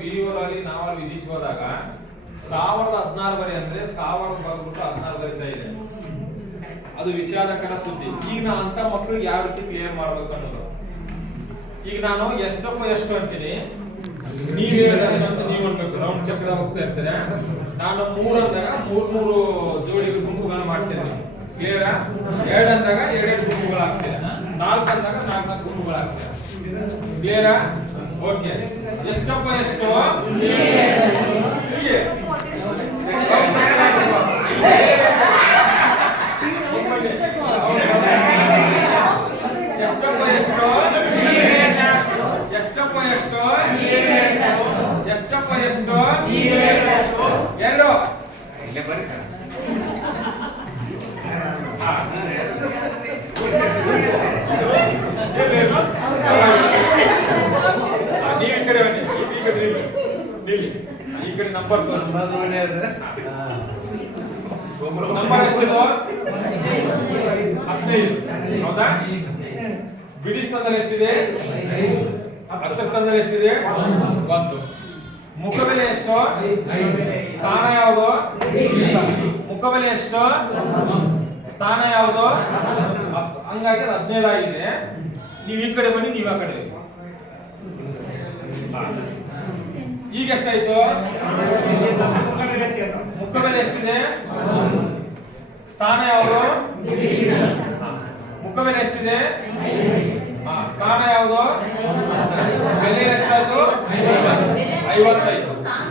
ಬಿಇಒರಲ್ಲಿ ನಾವಲ್ಲಿ ವಿಸಿಟ್ ಹೋದಾಗ 1016 ಬರೆ ಅಂದ್ರೆ 1000 ಬರ್ಬಿಟ್ಟು 16 ಬರಿತಾ ಇದೆ. ಅದು ವಿಷಾದಕರ ಸುದ್ದಿ. ಈಗ ನಾ ಅಂತ ಮಕ್ಕಳಿಗೆ ಯಾವ ರೀತಿ ಕ್ಲಿಯರ್ ಮಾಡ್ಬೇಕು ಅನ್ನೋದು. ಈಗ ನಾನು ಎಷ್ಟಪ್ಪ ಎಷ್ಟು ಅಂತೀನಿ, ನೀವು ಹೇಳಿದಷ್ಟು ಅಂತ ನೀವು ಅನ್ಬೇಕು. ರೌಂಡ್ ಚಕ್ರ ಹೋಗ್ತಾ ಇರ್ತಾರೆ. ನಾನು 3 ಅಂದಾಗ 3 ಜೋಡಿ ಗುಂಪುಗಳನ್ನ ಮಾಡ್ತೇನೆ. ಕ್ಲಿಯರಾ? 2 ಅಂದಾಗ 2 ಗುಂಪುಗಳು ಹಾಕ್ತೇನೆ. 4 ಅಂದಾಗ 4 ಗುಂಪುಗಳು ಹಾಕ್ತೇನೆ. ಕ್ಲಿಯರಾ? ಓಕೆ. ಎಷ್ಟಪ್ಪ ಎಷ್ಟು? ಹೀಗೆ ಎಷ್ಟಪ್ಪ ಎಷ್ಟು? ಎಷ್ಟಪ್ಪ ಎಷ್ಟು? ಎಷ್ಟಪ್ಪ ಎಷ್ಟು? ಎರಡು ನೀವು ಈ ಕಡೆ ಬನ್ನಿ, ಈ ಕಡೆ ನಿಲ್ಲಿ, ಈ ಕಡೆ ನಂಬರ್ ತೋರಿಸಿ. ನಂಬರ್ ಎಷ್ಟಿದೆ? 15. ಹೌದಾ? ಬಿಡಿ ಸ್ಥಾನದಲ್ಲಿ ಎಷ್ಟಿದೆ? 10 ಸ್ಥಾನದಲ್ಲಿ ಎಷ್ಟಿದೆ? 1. ಮುಖಬೆಲೆ ಎಷ್ಟು? ಸ್ಥಾನ ಯಾವುದು? ಮುಖಬೆಲೆ ಎಷ್ಟು? ಸ್ಥಾನ ಯಾವುದು? 10. ಹಂಗಾಗಿ ಅದು 15 ಆಗಿದೆ. ನೀವು ಈ ಕಡೆ ಬನ್ನಿ, ನೀವು ಆ ಕಡೆ ಬನ್ನಿ. ಈಗ ಎಷ್ಟಾಯ್ತು? ಮುಖಬೆಲೆ ಎಷ್ಟಿದೆ? ಸ್ಥಾನ ಯಾವುದು? ಮುಖಬೆಲೆ ಎಷ್ಟಿದೆ? ಸ್ಥಾನ ಯಾವುದು? ಬೆಲೆ ಎಷ್ಟಾಯ್ತು? 55.